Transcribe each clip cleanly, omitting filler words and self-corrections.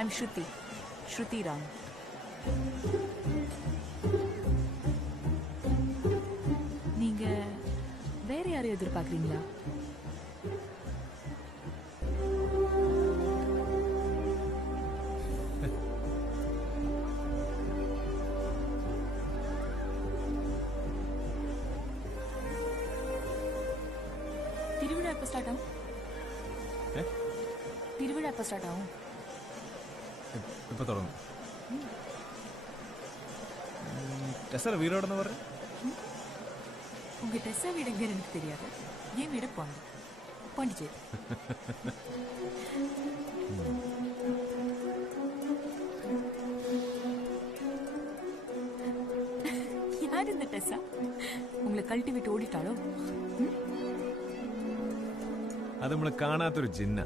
I'm Shruti Ram. நீங்க வேற யாரையும் எதிர்பார்க்கறீங்களா? திருவிழா எப்ப ஸ்டார்ட் ஆகும்? திருவிழா எப்ப ஸ்டார்ட் ஆகும்? இப்ப தொடங்கும். டெஸ்ஸா வீரோட வர உங்க டெஸ்ஸா வீடு எங்க எனக்கு தெரியாது. ஏன் வீடு பாண்டிச்சேரி. யார் இந்த டெஸ்ஸா? உங்களை கழட்டி விட்டு ஓடிட்டாளோ? അത് നമ്മളെ കാണാത്തൊരു ജിന്ന.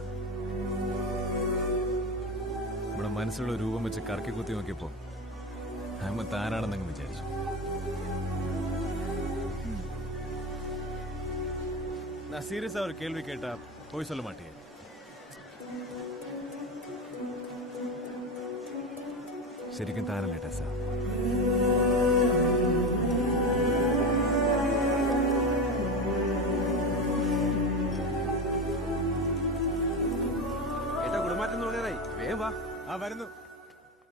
നമ്മുടെ മനസ്സിലുള്ള രൂപം വെച്ച് കറക്കി കുത്തി നോക്കിയപ്പോ അഹമ്മദ് ആരാണെന്നങ്ങ് വിചാരിച്ചു. நான் சீரியஸா ஒரு கேள்வி கேட்டா போய் சொல்ல மாட்டேன். ശരിക്കും താനല്ലേ ടെസ്സ? ഏട്ടാ കുടുംബാറ്റം തോന്നിയായി വേഗം വാ. വരുന്നു.